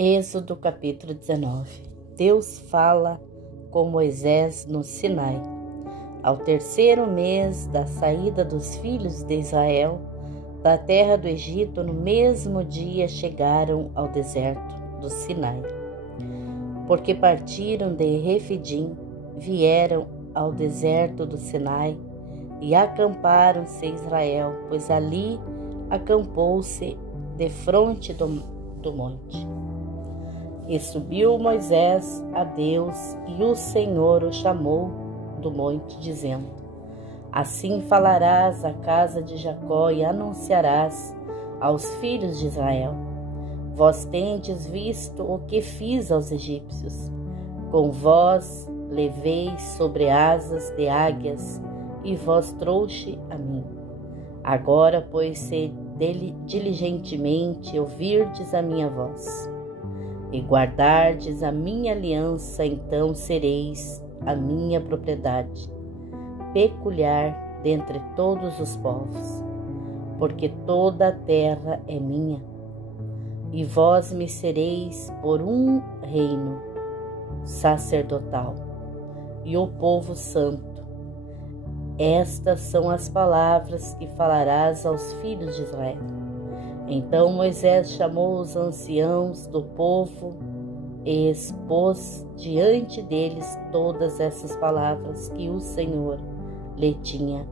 Êxodo capítulo 19. Deus fala com Moisés no Sinai. Ao terceiro mês da saída dos filhos de Israel da terra do Egito, no mesmo dia chegaram ao deserto do Sinai. Porque partiram de Refidim, vieram ao deserto do Sinai e acamparam-se Israel, pois ali acampou-se defronte do monte. E subiu Moisés a Deus, e o Senhor o chamou do monte, dizendo: Assim falarás à casa de Jacó e anunciarás aos filhos de Israel: Vós tendes visto o que fiz aos egípcios. Com vós levei sobre asas de águias, e vós trouxe a mim. Agora, pois, se diligentemente ouvirdes a minha voz, e guardardes a minha aliança, então sereis a minha propriedade peculiar dentre todos os povos, porque toda a terra é minha, e vós me sereis por um reino sacerdotal e o povo santo. Estas são as palavras que falarás aos filhos de Israel. Então Moisés chamou os anciãos do povo e expôs diante deles todas essas palavras que o Senhor lhe tinha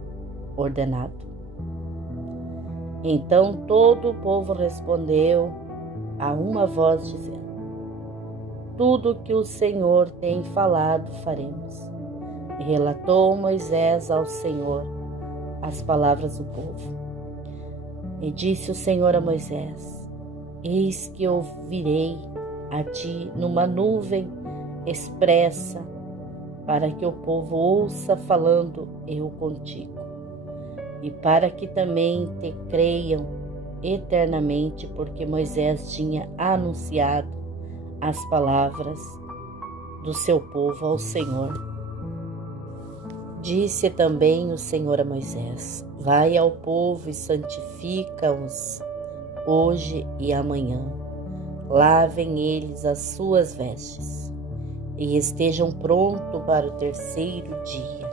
ordenado. Então todo o povo respondeu a uma voz, dizendo: Tudo o que o Senhor tem falado faremos. E relatou Moisés ao Senhor as palavras do povo. E disse o Senhor a Moisés: Eis que eu virei a ti numa nuvem expressa, para que o povo ouça falando eu contigo, e para que também te creiam eternamente, porque Moisés tinha anunciado as palavras do seu povo ao Senhor. Disse também o Senhor a Moisés: Vai ao povo e santifica-os hoje e amanhã. Lavem eles as suas vestes e estejam prontos para o terceiro dia.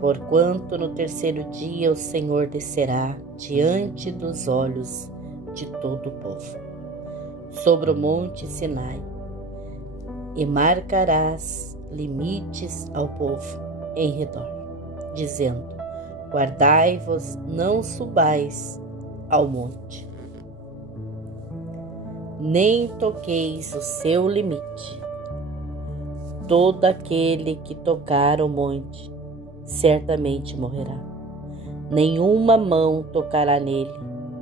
Porquanto no terceiro dia o Senhor descerá diante dos olhos de todo o povo sobre o monte Sinai, e marcarás limites ao povo em redor, dizendo: Guardai-vos, não subais ao monte, nem toqueis o seu limite. Todo aquele que tocar o monte certamente morrerá. Nenhuma mão tocará nele,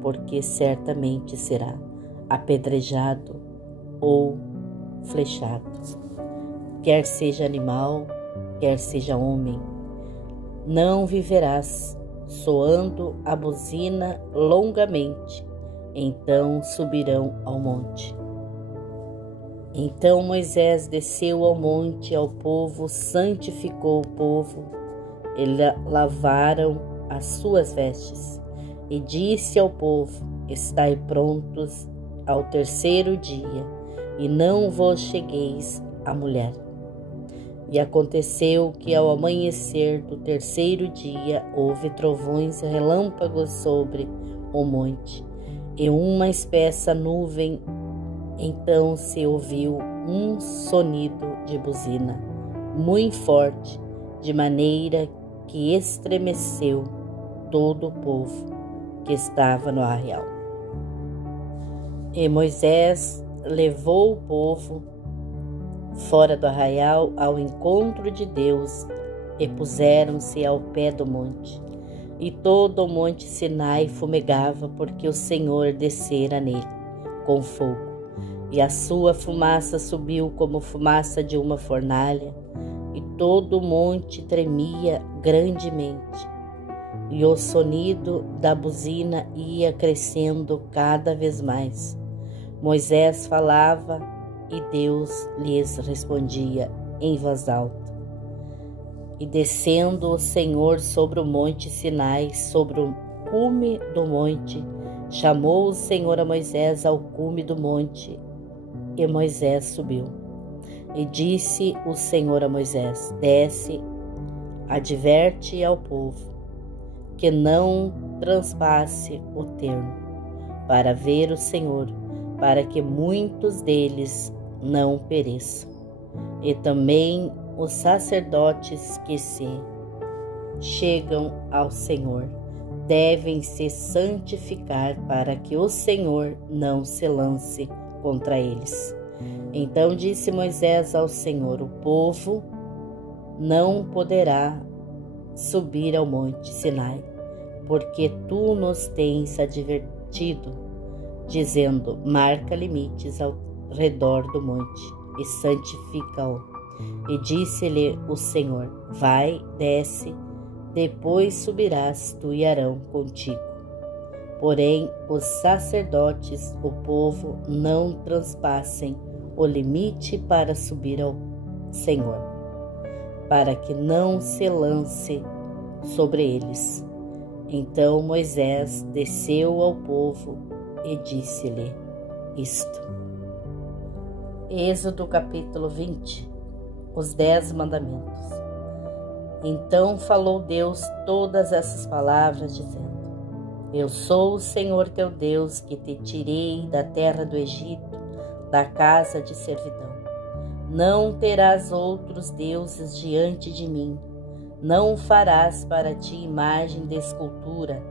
porque certamente será apedrejado ou flechado. Quer seja animal, quer seja homem, não viverás, soando a buzina longamente. Então subirão ao monte. Então Moisés desceu ao monte ao povo, santificou o povo, e lavaram as suas vestes, e disse ao povo: Estai prontos ao terceiro dia, e não vos chegueis à mulher. E aconteceu que ao amanhecer do terceiro dia houve trovões e relâmpagos sobre o monte, e uma espessa nuvem. Então se ouviu um sonido de buzina muito forte, de maneira que estremeceu todo o povo que estava no arraial. E Moisés levou o povo fora do arraial ao encontro de Deus, e puseram-se ao pé do monte. E todo o monte Sinai fumegava, porque o Senhor descera nele com fogo, e a sua fumaça subiu como fumaça de uma fornalha, e todo o monte tremia grandemente. E o sonido da buzina ia crescendo cada vez mais. Moisés falava, e Deus lhes respondia em voz alta. E descendo o Senhor sobre o monte Sinai, sobre o cume do monte, chamou o Senhor a Moisés ao cume do monte E Moisés subiu. E disse o Senhor a Moisés: desce, adverte ao povo, que não transpasse o termo, para ver o Senhor, para que muitos deles não pereçam. E também os sacerdotes que se chegam ao Senhor devem se santificar, para que o Senhor não se lance contra eles. Então disse Moisés ao Senhor: o povo não poderá subir ao monte Sinai, porque tu nos tens advertido, dizendo: marca limites ao redor do monte e santifica-o. E disse-lhe o Senhor: vai, desce, depois subirás tu e Arão contigo. Porém, os sacerdotes, o povo, não transpassem o limite para subir ao Senhor, para que não se lance sobre eles. Então Moisés desceu ao povo e disse-lhe isto. Êxodo capítulo 20. Os 10 mandamentos. Então falou Deus todas essas palavras, dizendo: eu sou o Senhor teu Deus, que te tirei da terra do Egito, da casa de servidão. Não terás outros deuses diante de mim. Não farás para ti imagem de escultura,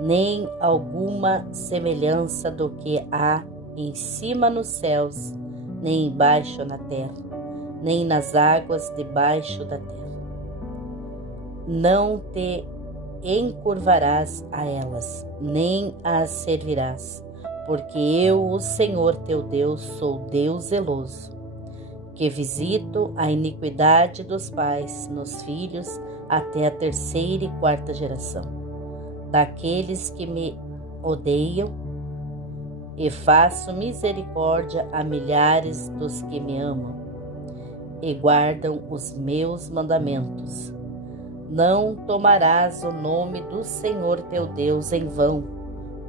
nem alguma semelhança do que há em cima nos céus, nem embaixo na terra, nem nas águas debaixo da terra. Não te encurvarás a elas, nem as servirás, porque eu, o Senhor teu Deus, sou Deus zeloso, que visito a iniquidade dos pais nos filhos até a 3ª e 4ª geração, daqueles que me odeiam, e faço misericórdia a milhares dos que me amam e guardam os meus mandamentos. Não tomarás o nome do Senhor teu Deus em vão,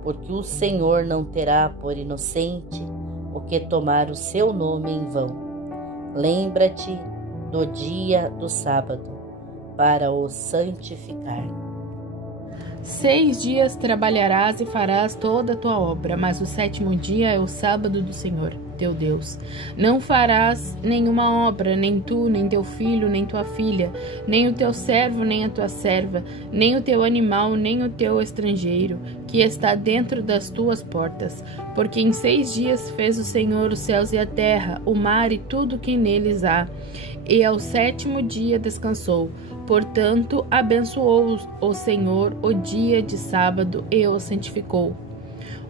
porque o Senhor não terá por inocente o que tomar o seu nome em vão. Lembra-te do dia do sábado, para o santificar. 6 dias trabalharás e farás toda a tua obra, mas o 7º dia é o sábado do Senhor, teu Deus. Não farás nenhuma obra, nem tu, nem teu filho, nem tua filha, nem o teu servo, nem a tua serva, nem o teu animal, nem o teu estrangeiro, que está dentro das tuas portas. Porque em 6 dias fez o Senhor os céus e a terra, o mar e tudo que neles há, e ao 7º dia descansou. Portanto, abençoou o Senhor o dia de sábado e o santificou.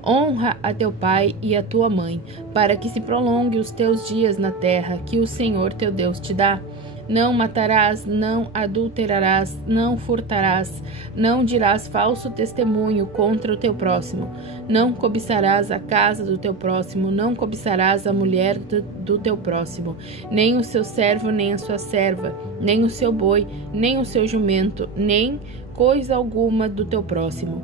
Honra a teu pai e a tua mãe, para que se prolongue os teus dias na terra que o Senhor teu Deus te dá. Não matarás, não adulterarás, não furtarás, não dirás falso testemunho contra o teu próximo, não cobiçarás a casa do teu próximo, não cobiçarás a mulher do teu próximo, nem o seu servo, nem a sua serva, nem o seu boi, nem o seu jumento, nem coisa alguma do teu próximo.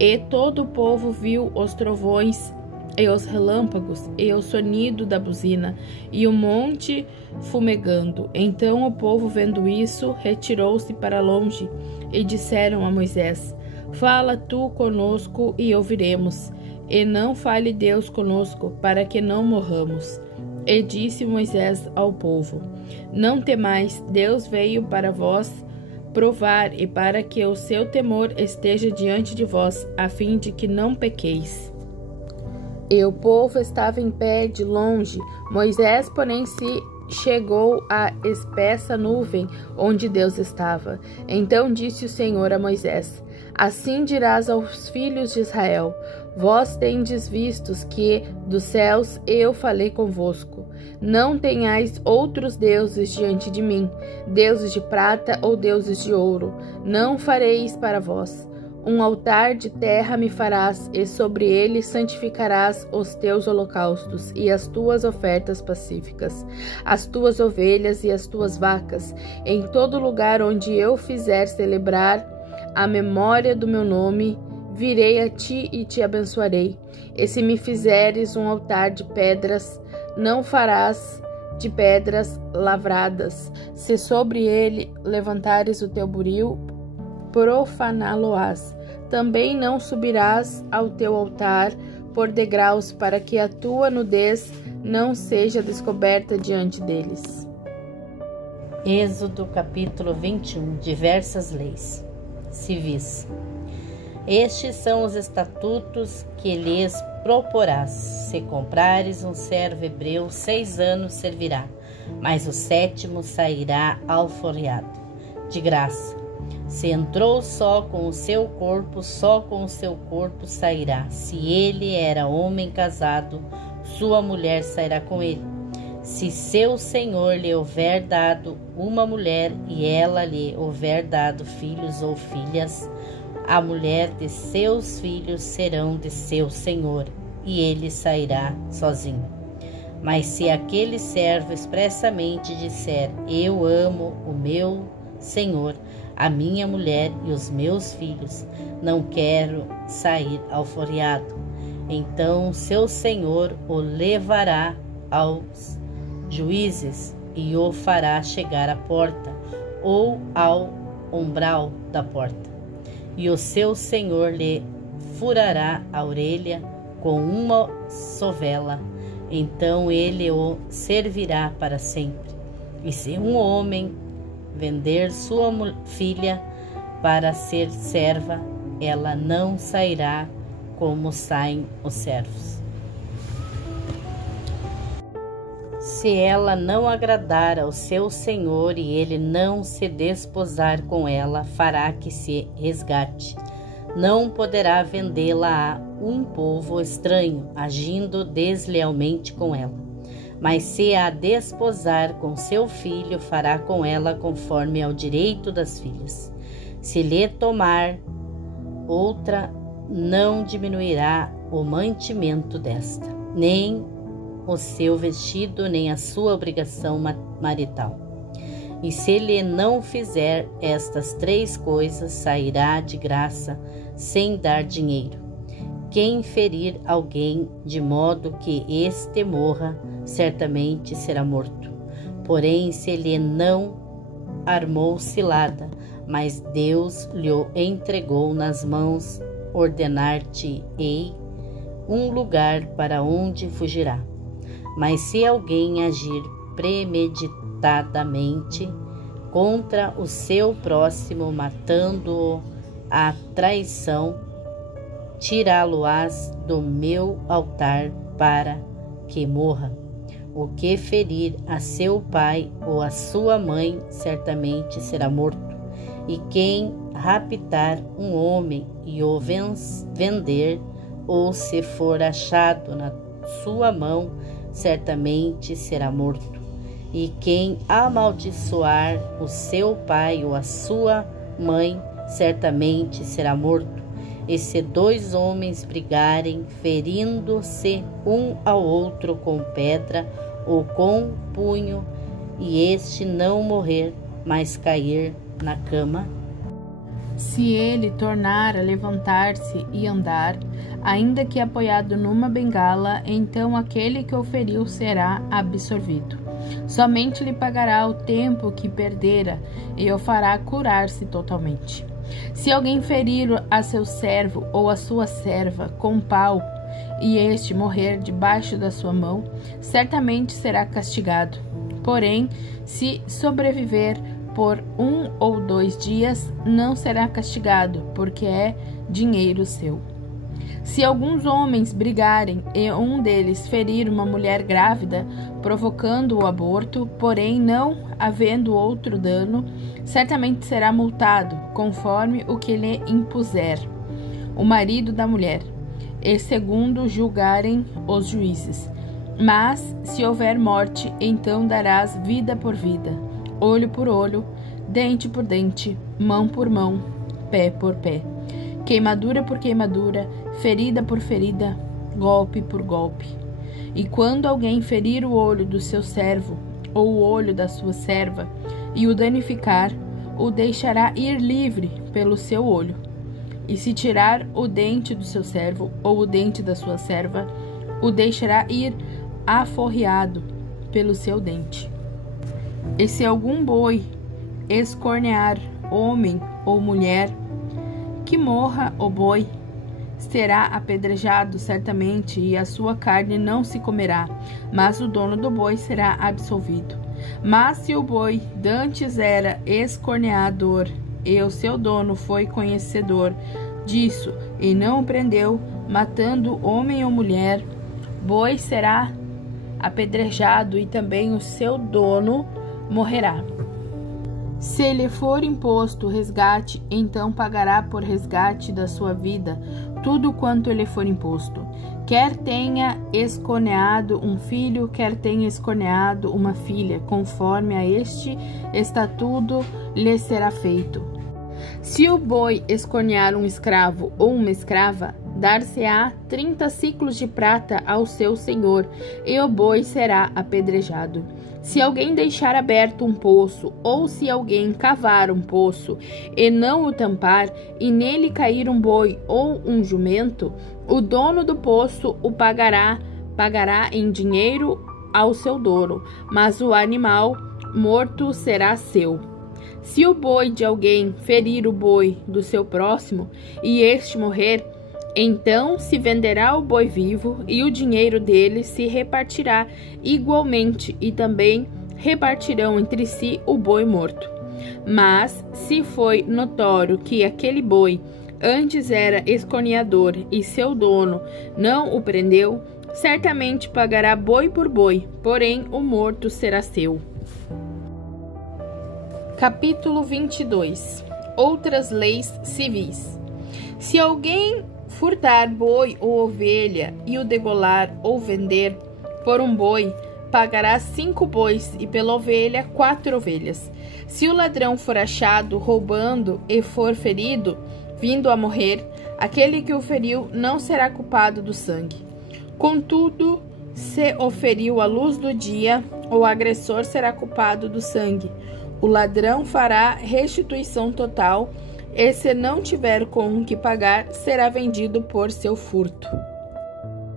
E todo o povo viu os trovões e os relâmpagos, e o sonido da buzina, e o monte fumegando. Então o povo, vendo isso, retirou-se para longe, e disseram a Moisés: fala tu conosco e ouviremos, e não fale Deus conosco, para que não morramos. E disse Moisés ao povo: não temais, Deus veio para vós provar, e para que o seu temor esteja diante de vós, a fim de que não pequeis. E o povo estava em pé de longe. Moisés, porém, se chegou à espessa nuvem onde Deus estava. Então disse o Senhor a Moisés: assim dirás aos filhos de Israel: vós tendes vistos que dos céus eu falei convosco. Não tenhais outros deuses diante de mim, deuses de prata ou deuses de ouro. Não fareis para vós. Um altar de terra me farás, e sobre ele santificarás os teus holocaustos e as tuas ofertas pacíficas, as tuas ovelhas e as tuas vacas, em todo lugar onde eu fizer celebrar a memória do meu nome, virei a ti e te abençoarei. E se me fizeres um altar de pedras não farás de pedras lavradas. Se sobre ele levantares o teu buril, profaná-lo-ás. Também não subirás ao teu altar por degraus, para que a tua nudez não seja descoberta diante deles. Êxodo capítulo 21. Diversas leis civis. Estes são os estatutos que lhes proporás. Se comprares um servo hebreu, 6 anos servirá, mas o 7º sairá alforriado, de graça. Se entrou só com o seu corpo, só com o seu corpo sairá. Se ele era homem casado, sua mulher sairá com ele. Se seu senhor lhe houver dado uma mulher e ela lhe houver dado filhos ou filhas, a mulher de seus filhos serão de seu senhor, e ele sairá sozinho. Mas se aquele servo expressamente disser: eu amo o meu senhor, a minha mulher e os meus filhos, não quero sair alforriado, então seu senhor o levará aos juízes e o fará chegar à porta ou ao umbral da porta. E o seu senhor lhe furará a orelha com uma sovela, então ele o servirá para sempre. E se um homem vender sua filha para ser serva, ela não sairá como saem os servos. Se ela não agradar ao seu senhor e ele não se desposar com ela, fará que se resgate. Não poderá vendê-la a um povo estranho, agindo deslealmente com ela. Mas se a desposar com seu filho, fará com ela conforme ao direito das filhas. Se lhe tomar outra, não diminuirá o mantimento desta, nem o seu vestido, nem a sua obrigação marital. E se lhe não fizer estas 3 coisas, sairá de graça, sem dar dinheiro. Quem ferir alguém de modo que este morra, certamente será morto. Porém, se ele não armou cilada, mas Deus lhe entregou nas mãos, ordenar-te-ei um lugar para onde fugirá. Mas se alguém agir premeditadamente contra o seu próximo, matando-o à traição, tirá-lo-ás do meu altar para que morra. O que ferir a seu pai ou a sua mãe, certamente será morto. E quem raptar um homem e o vender, ou se for achado na sua mão, certamente será morto. E quem amaldiçoar o seu pai ou a sua mãe, certamente será morto. E se 2 homens brigarem, ferindo-se um ao outro com pedra ou com punho, e este não morrer, mas cair na cama, se ele tornar a levantar-se e andar, ainda que apoiado numa bengala, então aquele que o feriu será absolvido. Somente lhe pagará o tempo que perdera e o fará curar-se totalmente. Se alguém ferir a seu servo ou a sua serva com pau, e este morrer debaixo da sua mão, certamente será castigado. Porém, se sobreviver por 1 ou 2 dias, não será castigado, porque é dinheiro seu. Se alguns homens brigarem e um deles ferir uma mulher grávida, provocando o aborto, porém não havendo outro dano, certamente será multado, conforme o que lhe impuser o marido da mulher, e segundo julgarem os juízes. Mas, se houver morte, então darás vida por vida, olho por olho, dente por dente, mão por mão, pé por pé, queimadura por queimadura, ferida por ferida, golpe por golpe. E quando alguém ferir o olho do seu servo ou o olho da sua serva e o danificar, o deixará ir livre pelo seu olho. E se tirar o dente do seu servo ou o dente da sua serva, o deixará ir aforreado pelo seu dente. E se algum boi escornear homem ou mulher, que morra o boi, será apedrejado certamente, e a sua carne não se comerá, mas o dono do boi será absolvido. Mas se o boi dantes era escorneador, e o seu dono foi conhecedor disso, e não o prendeu, matando homem ou mulher, boi será apedrejado, e também o seu dono morrerá. Se lhe for imposto resgate, então pagará por resgate da sua vida tudo quanto lhe for imposto. Quer tenha escorneado um filho, quer tenha escorneado uma filha, conforme a este estatuto lhe será feito. Se o boi escornear um escravo ou uma escrava, dar-se-á 30 siclos de prata ao seu senhor, e o boi será apedrejado. Se alguém deixar aberto um poço, ou se alguém cavar um poço e não o tampar, e nele cair um boi ou um jumento, o dono do poço o pagará em dinheiro ao seu dono, mas o animal morto será seu. Se o boi de alguém ferir o boi do seu próximo, e este morrer, então se venderá o boi vivo, e o dinheiro dele se repartirá igualmente, e também repartirão entre si o boi morto. Mas se foi notório que aquele boi antes era escorneador, e seu dono não o prendeu, certamente pagará boi por boi, porém o morto será seu. Capítulo 22. Outras leis civis. Se alguém furtar boi ou ovelha, e o degolar ou vender por um boi, pagará 5 bois, e pela ovelha 4 ovelhas. Se o ladrão for achado roubando e for ferido, vindo a morrer, aquele que o feriu não será culpado do sangue. Contudo, se o feriu à luz do dia, o agressor será culpado do sangue. O ladrão fará restituição total, e se não tiver com o que pagar, será vendido por seu furto.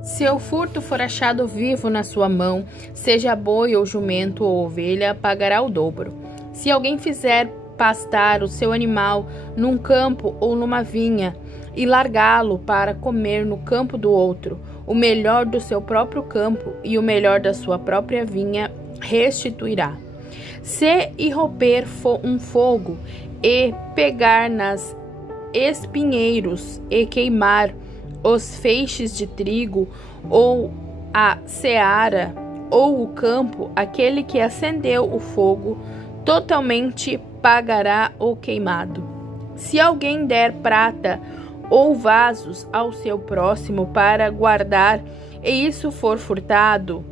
Se o furto for achado vivo na sua mão, seja boi ou jumento ou ovelha, pagará o dobro. Se alguém fizer pastar o seu animal num campo ou numa vinha, e largá-lo para comer no campo do outro, o melhor do seu próprio campo e o melhor da sua própria vinha restituirá. Se irromper um fogo e pegar nas espinheiros e queimar os feixes de trigo, ou a seara, ou o campo, aquele que acendeu o fogo totalmente pagará o queimado. Se alguém der prata ou vasos ao seu próximo para guardar, e isso for furtado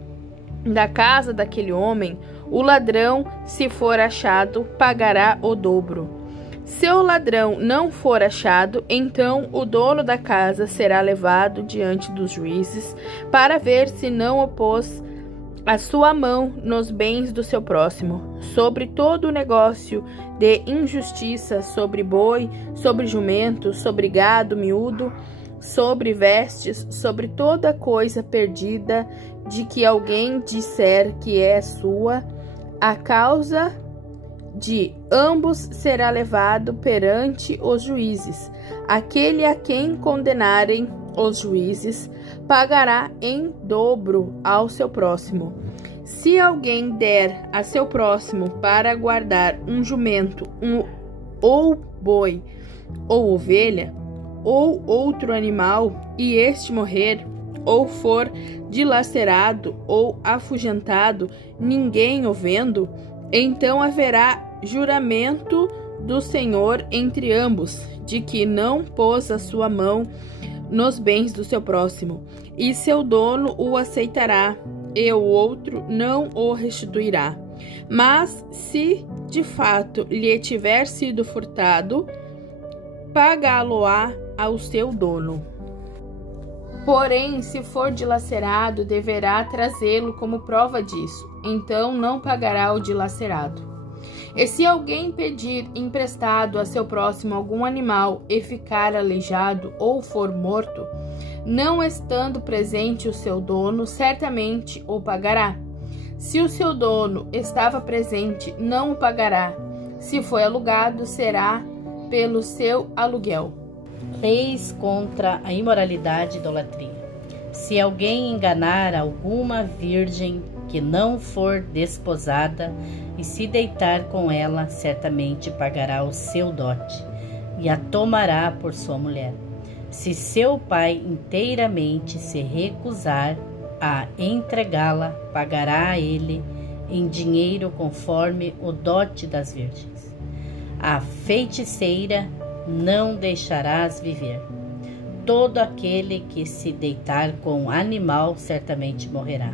da casa daquele homem, o ladrão, se for achado, pagará o dobro. Se o ladrão não for achado, então o dono da casa será levado diante dos juízes para ver se não opôs a sua mão nos bens do seu próximo, sobre todo o negócio de injustiça, sobre boi, sobre jumento, sobre gado miúdo, sobre vestes, sobre toda coisa perdida de que alguém disser que é sua, a causa de ambos será levado perante os juízes. Aquele a quem condenarem os juízes pagará em dobro ao seu próximo. Se alguém der a seu próximo para guardar um jumento, ou boi, ou ovelha, ou outro animal, e este morrer, ou for dilacerado ou afugentado, ninguém o vendo, então haverá juramento do Senhor entre ambos, de que não pôs a sua mão nos bens do seu próximo, e seu dono o aceitará, e o outro não o restituirá. Mas se de fato lhe tiver sido furtado, pagá-lo-á ao seu dono. Porém, se for dilacerado, deverá trazê-lo como prova disso, então não pagará o dilacerado. E se alguém pedir emprestado a seu próximo algum animal e ficar aleijado ou for morto, não estando presente o seu dono, certamente o pagará. Se o seu dono estava presente, não o pagará. Se foi alugado, será pelo seu aluguel. Leis contra a imoralidade e idolatria. Se alguém enganar alguma virgem que não for desposada e se deitar com ela, certamente pagará o seu dote e a tomará por sua mulher. Se seu pai inteiramente se recusar a entregá-la, pagará a ele em dinheiro conforme o dote das virgens. A feiticeira não deixarás viver. Todo aquele que se deitar com animal certamente morrerá.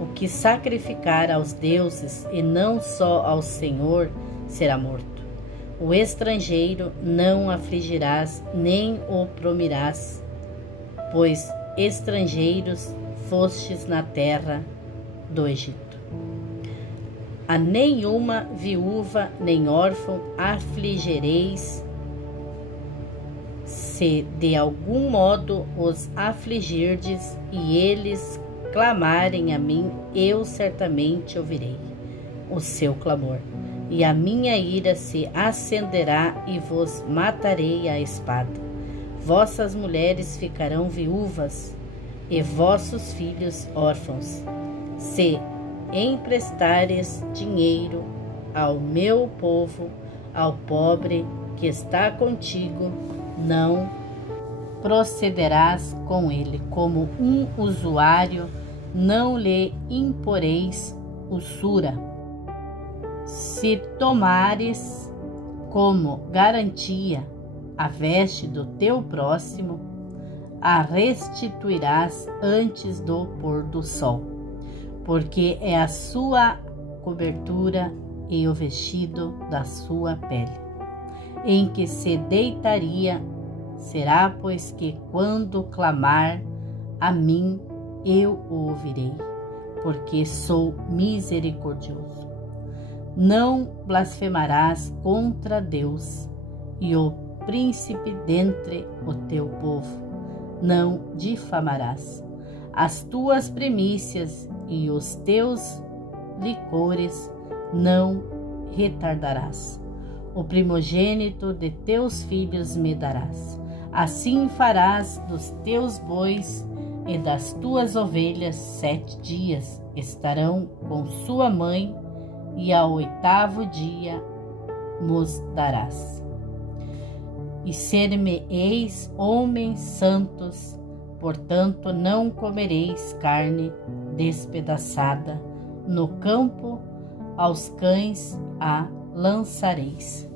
O que sacrificar aos deuses e não só ao Senhor será morto. O estrangeiro não afligirás nem o oprimirás, pois estrangeiros fostes na terra do Egito. A nenhuma viúva nem órfão afligireis. Se de algum modo os afligirdes e eles clamarem a mim, eu certamente ouvirei o seu clamor, e a minha ira se acenderá e vos matarei à espada. Vossas mulheres ficarão viúvas e vossos filhos órfãos. Se emprestares dinheiro ao meu povo, ao pobre que está contigo, não procederás com ele como um usuário, não lhe imporeis usura. Se tomares como garantia a veste do teu próximo, a restituirás antes do pôr do sol, porque é a sua cobertura e o vestido da sua pele, em que se deitaria. Será, pois, que quando clamar a mim, eu o ouvirei, porque sou misericordioso. Não blasfemarás contra Deus e o príncipe dentre o teu povo. Não difamarás. As tuas primícias e os teus licores não retardarás. O primogênito de teus filhos me darás. Assim farás dos teus bois e das tuas ovelhas 7 dias. Estarão com sua mãe, e ao 8º dia mos darás. E ser-me-eis homens santos, portanto não comereis carne despedaçada. No campo aos cães a lançareis.